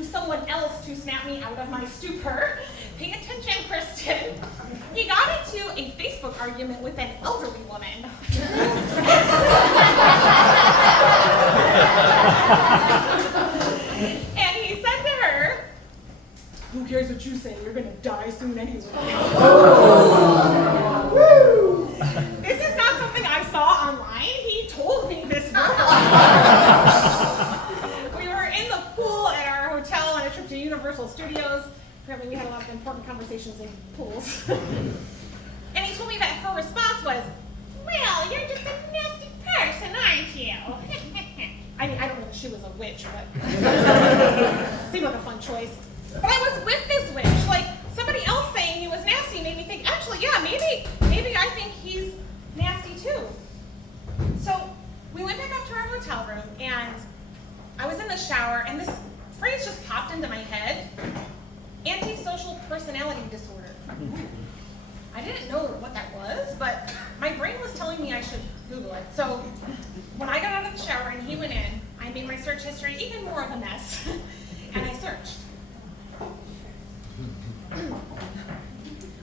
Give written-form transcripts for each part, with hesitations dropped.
to someone else to snap me out of my stupor. Pay attention, Kristen. He got into a Facebook argument with an elderly woman. And he said to her, "Who cares what you say? You're gonna die soon anyway." Woo! This is not something I saw online. He told me this verbally. We were in the pool at our hotel on a trip to Universal Studios. Apparently we had a lot of important conversations in pools. And he told me that her response was, "Well, you're just a nasty person, aren't you?" I mean, I don't know if she was a witch, but seemed like a fun choice. But I was with this witch. Like, somebody else saying he was nasty made me think, actually, yeah, maybe I think he's nasty too. So we went back up to our hotel room, and I was in the shower, and this phrase just popped into my head: antisocial personality disorder. I didn't know what that was, but my brain was telling me I should Google it. So when I got out of the shower and he went in, I made my search history even more of a mess, and I searched.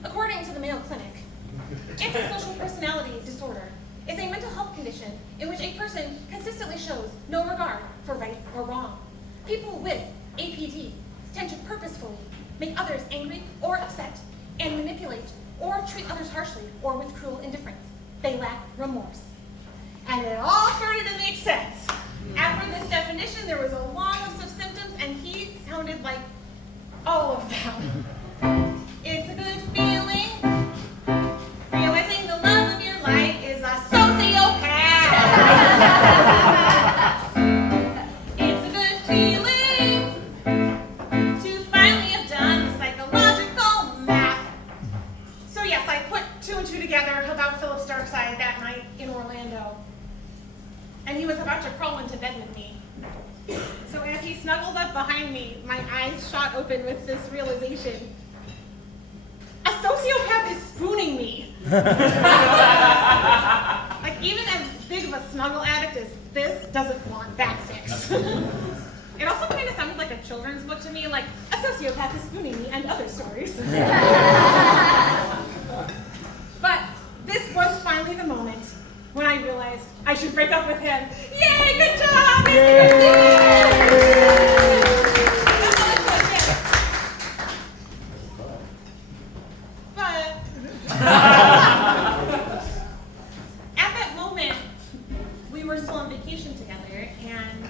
According to the Mayo Clinic, antisocial personality disorder is a mental health condition in which a person consistently shows no regard for right or wrong. People with APD tend to purposefully make others angry or upset and manipulate or treat others harshly or with cruel indifference. They lack remorse. And it all started to make sense. After this definition, there was a long list of symptoms, and he sounded like all of them. It's a good feeling. Realizing the love of your life is a sociopath. It's a good feeling to finally have done the psychological math. So yes, I put two and two together about Philip's dark side that night in Orlando. And he was about to crawl into bed with me. So as he snuggled up behind me, my eyes shot open with this realization: a sociopath is spooning me. Like, even as big of a snuggle addict as this doesn't want back sex. It also kind of sounded like a children's book to me, like, a sociopath is spooning me and other stories. But this was finally the moment when I realized I should break up with him. Yay, good job! But at that moment, we were still on vacation together, and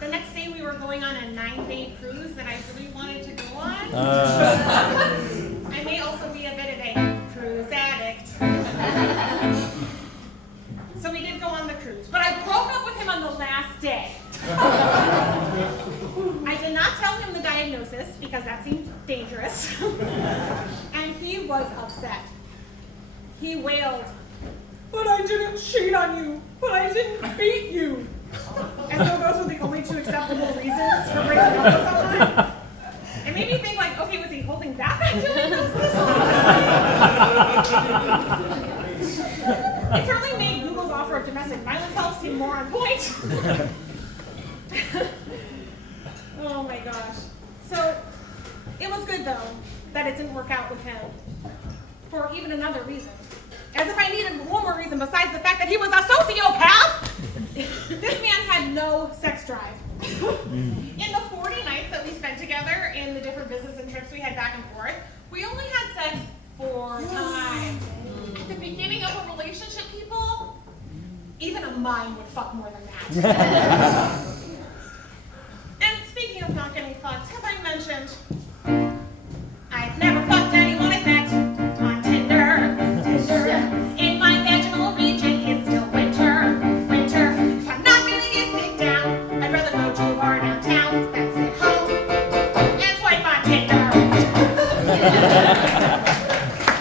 the next day we were going on a 9-day cruise that I really wanted to go on. I may also be a bit of a cruise addict. So we did go on the cruise, but I broke up with him on the last day. I did not tell him the diagnosis because that seemed dangerous. And he was upset. He wailed, "But I didn't cheat on you, but I didn't beat you." And so those were the only two acceptable reasons for breaking up with someone. It made me think, like, okay, was he holding back that diagnosis this whole time? It certainly made Google's offer of domestic violence help seem more on point. Oh my gosh. So it was good, though, that it didn't work out with him for even another reason. As if I needed one more reason besides the fact that he was a sociopath. This man had no sex drive. In the 40 nights that we spent together in the different business and trips we had back and forth, we only had sex 4 times. At the beginning of a relationship, people, even a mime would fuck more than that. And speaking of not getting fucked, have I mentioned I've never fucked anyone I've met on Tinder. In my vaginal region, it's still winter. If I'm not gonna get dick down, I'd rather go to a bar downtown than sit home and swipe on Tinder.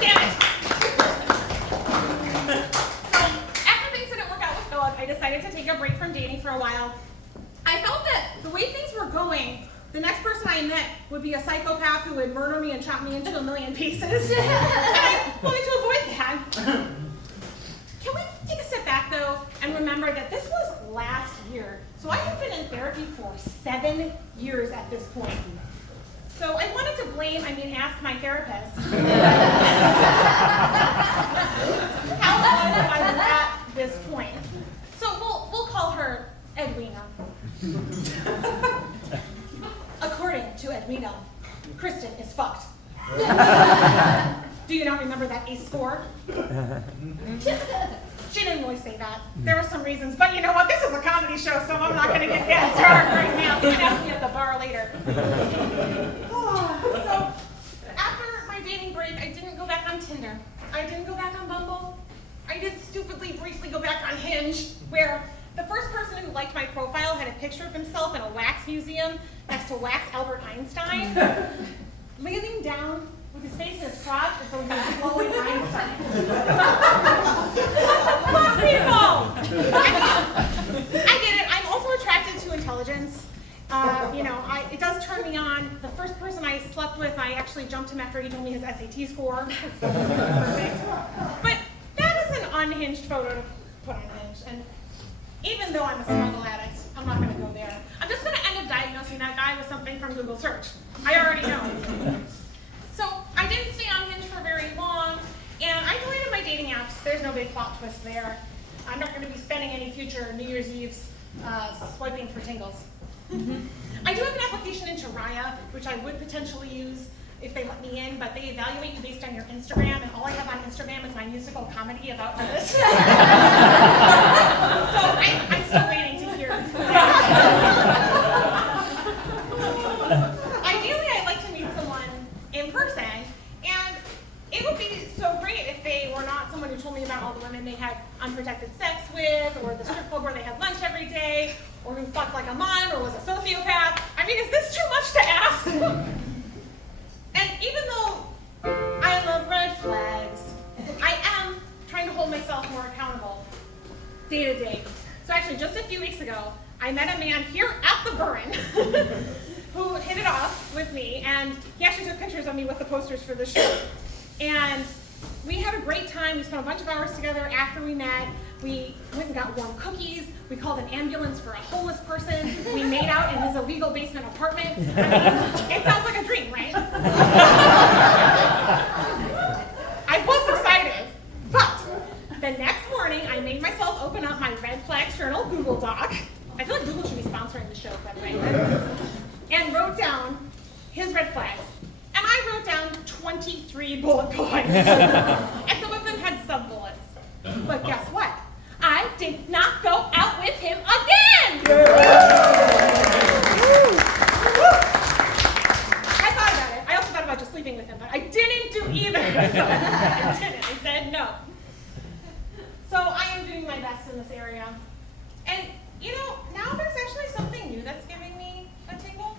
Damn it. So after things didn't work out with Philip, I decided to take a break from dating for a while. I felt that the way things were going, the next person I met would be a psychopath who would murder me and chop me into a million pieces. And I wanted to avoid that. Can we take a step back, though, and remember that this was last year? So I have been in therapy for 7 years at this point. So I wanted to ask my therapist how long I was at this point. So we'll call her Edwina. According to Edwina, Kristen is fucked. Do you not remember that ACE score? She didn't really say that. There were some reasons, but you know what? This is a comedy show, so I'm not going to get that started right now. You can ask me at the bar later. So, after my dating break, I didn't go back on Tinder. I didn't go back on Bumble. I did stupidly briefly go back on Hinge, where the first person who liked my profile had a picture of himself in a wax museum next to wax Albert Einstein, leaning down with his face in his crotch as though he was blowing Einstein. Fuck people! I get it. I'm also attracted to intelligence. It does turn me on. The first person I slept with, I actually jumped him after he told me his SAT score. Perfect. But that is an unhinged photo to put on Hinge. And even though I'm a smuggle addict, I'm not going to go there. I'm just going to end up diagnosing that guy with something from Google search. I already know. So I didn't stay on Hinge for very long, and I deleted my dating apps. There's no big plot twist there. I'm not going to be spending any future New Year's Eves swiping for tingles. I do have an application into Raya, which I would potentially use if they let me in, but they evaluate you based on your Instagram, and all I have on Instagram is my musical comedy about this. So I'm still waiting to hear. Ideally, I'd like to meet someone in person, and it would be so great if they were not someone who told me about all the women they had unprotected sex with, or the strip club where they had lunch every day, or who fucked like a mime, or was a sociopath. I mean, is this too much to ask? And even though I love red flags, I am trying to hold myself more accountable day to day. So actually, just a few weeks ago, I met a man here at the Burren who hit it off with me, and he actually took pictures of me with the posters for the show. And we had a great time. We spent a bunch of hours together after we met. We went and got warm cookies. We called an ambulance for a homeless person. We made out in his illegal basement apartment. I mean, it sounds like a dream, right? I was excited, but the next morning I made myself open up my red flags journal Google Doc. I feel like Google should be sponsoring the show, by the way. And wrote down his red flags. And I wrote down 23 bullet points. And some of them had sub-bullets. But guess what? I did not go out with him again! I thought about it. I also thought about just sleeping with him, but I didn't do either. So I didn't. I said no. So I am doing my best in this area. And, now there's actually something new that's giving me a tingle.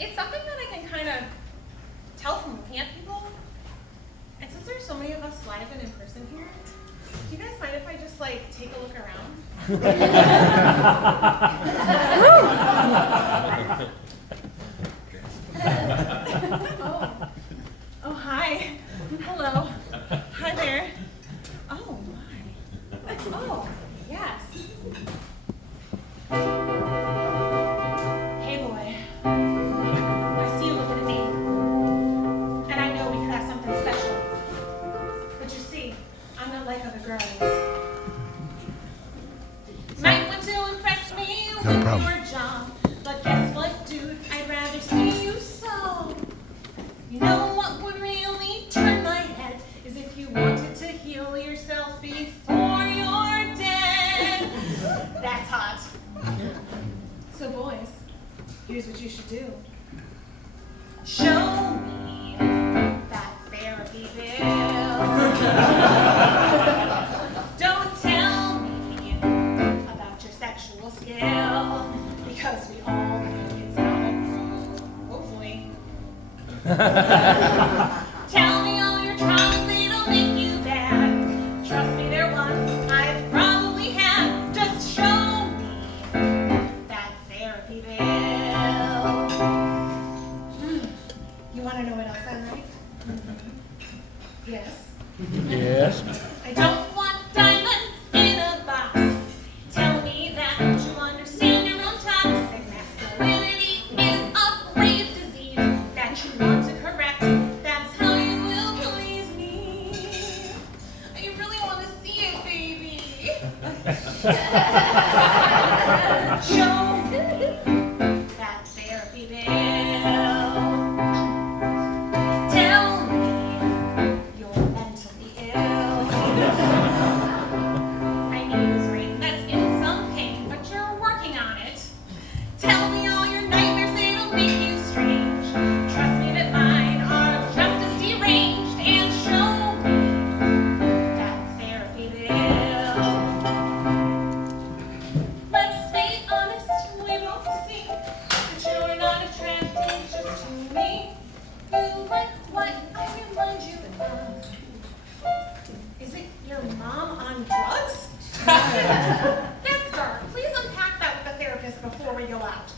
It's something that I can kind of tell from looking at people. And since there's so many of us live and in person here, do you guys mind if I just take a look around? Oh, hi. Hello. Hi there. Oh my. Oh, yes. Hey boy. I see you looking at me. And I know we could have something special. But you see, I'm not like other girls. Might want to impress me with your job. But guess what, dude? I'd rather see you so. You know what would really turn my head is if you wanted to heal yourself before you're dead. That's hot. So boys, here's what you should do. Show me that therapy bill. Don't tell me about your sexual skill, because we all think it's not a pro, hopefully. Tell me all your traumas, they don't make you bad. Trust me, they're ones I've probably had. Just show me that therapy bill. You want to know what else I like? Yes. Yes. I don't want diamonds in a box. Show that therapy bill. Tell me you're mentally ill. I need a brain that's in some pain, but you're working on it. Tell me all your nightmares, they don't make you strange. Trust me that mine are just as deranged, and show me that therapy bill. Let's stay honest, we both see that you're not attracted just to me. You like what I remind you of. Is it your mom on drugs? That's dark. Please unpack that with a therapist before we go out.